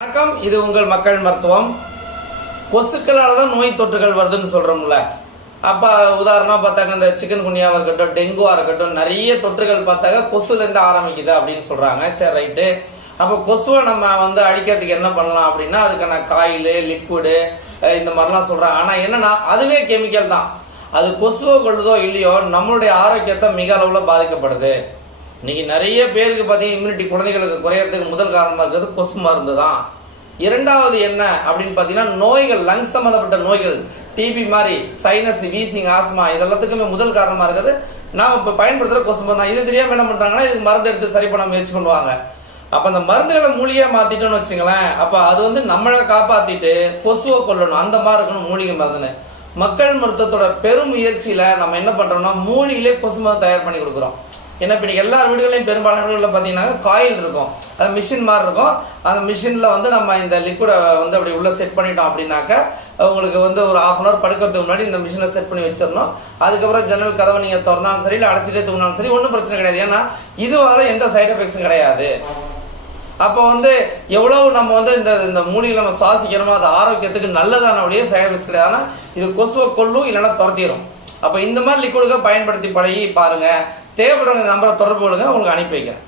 வணக்கம் இது உங்கள் மக்கள் மருத்துவம். கொசுக்களால் தான் நோய் தொற்றுகள் வருதுன்னு சொல்கிறோம்ல அப்போ உதாரணமாக பார்த்தாக்க இந்த சிக்கன் குனியாவாக இருக்கட்டும் டெங்குவாக இருக்கட்டும் நிறைய தொற்றுகள் பார்த்தாக்க கொசுலேருந்து ஆரம்பிக்குது அப்படின்னு சொல்கிறாங்க சரி ரைட்டு. அப்போ கொசுவை நம்ம வந்து அழிக்கிறதுக்கு என்ன பண்ணலாம் அப்படின்னா அதுக்கான காயில் லிக்விடு இந்த மாதிரிலாம் சொல்கிறாங்க ஆனால் என்னன்னா அதுவே கெமிக்கல் தான். அது கொசுவோ கொள்ளுதோ இல்லையோ நம்மளுடைய ஆரோக்கியத்தை மிக அளவில் பாதிக்கப்படுது. இன்னைக்கு நிறைய பேருக்கு பார்த்தீங்கன்னா இம்யூனிட்டி குழந்தைகளுக்கு குறையறதுக்கு முதல் காரணமாக இருக்கிறது கொசு மருந்து தான் இரண்டாவது என்ன அப்படின்னு பார்த்தீங்கன்னா நோய்கள் லங்ஸ் சம்மந்தப்பட்ட நோய்கள் டிபி மாதிரி சைனஸ் வீசிங் ஆஸ்மா இதெல்லாத்துக்குமே முதல் காரணமாக இருக்குது நாம் இப்போ பயன்படுத்துகிற கொசு மருந்து. தான் இது தெரியாமல் என்ன பண்ணுறாங்கன்னா இது மருந்து எடுத்து சரி பண்ண முயற்சி பண்ணுவாங்க. அப்போ அந்த மருந்துகளை மூலிகை மாற்றிட்டோம்னு வச்சுங்களேன் அப்போ அது வந்து நம்மளை காப்பாற்றிட்டு கொசுவை கொல்லணும். அந்த மாதிரி இருக்கணும் மூலிகை மருந்துன்னு. மக்கள் மருத்துவத்தோட பெரும் முயற்சியில நம்ம என்ன பண்றோம்னா மூலிகையிலே கொசு மருந்து தயார் பண்ணி கொடுக்குறோம். ஏன்னா இப்போ எல்லார் எல்லா வீடுகளையும் பெரும்பாலான வீடுகளில் பார்த்தீங்கன்னா காயில் இருக்கும். அது மிஷின் மாதிரி இருக்கும். அந்த மிஷினில் வந்து நம்ம இந்த லிக்விடை வந்து அப்படி உள்ளே செட் பண்ணிட்டோம் அப்படின்னாக்க உங்களுக்கு வந்து ஒரு ஆஃப் அன் அவர் படுக்கிறதுக்கு முன்னாடி இந்த மிஷினை செட் பண்ணி வச்சிடணும். அதுக்கப்புறம் ஜன்னல் கதவை நீங்கள் திறந்தாலும் சரி இல்லை அடைச்சிட்டே தூங்கினாலும் சரி ஒன்றும் பிரச்சனை கிடையாது. ஏன்னா இதுவரை எந்த சைட் எஃபெக்ட்ஸும் கிடையாது. அப்போ வந்து எவ்வளவு நம்ம வந்து இந்த இந்த மூலிகை நம்ம சுவாசிக்கிறோமோ அது ஆரோக்கியத்துக்கு நல்லதானபடியே சைடு எஃபெக்ட்ஸ் கிடையாது. ஆனால் இது கொசுவை கொள்ளும் இல்லைன்னா துரத்திடும் அப்போ இந்த மாதிரி லிக்விடுக பயன்படுத்தி பழகி பாருங்க. தேவைப்படுற நம்பரை தொடர்பு கொள்ளுங்க உங்களுக்கு அனுப்பி வைக்கிறேன்.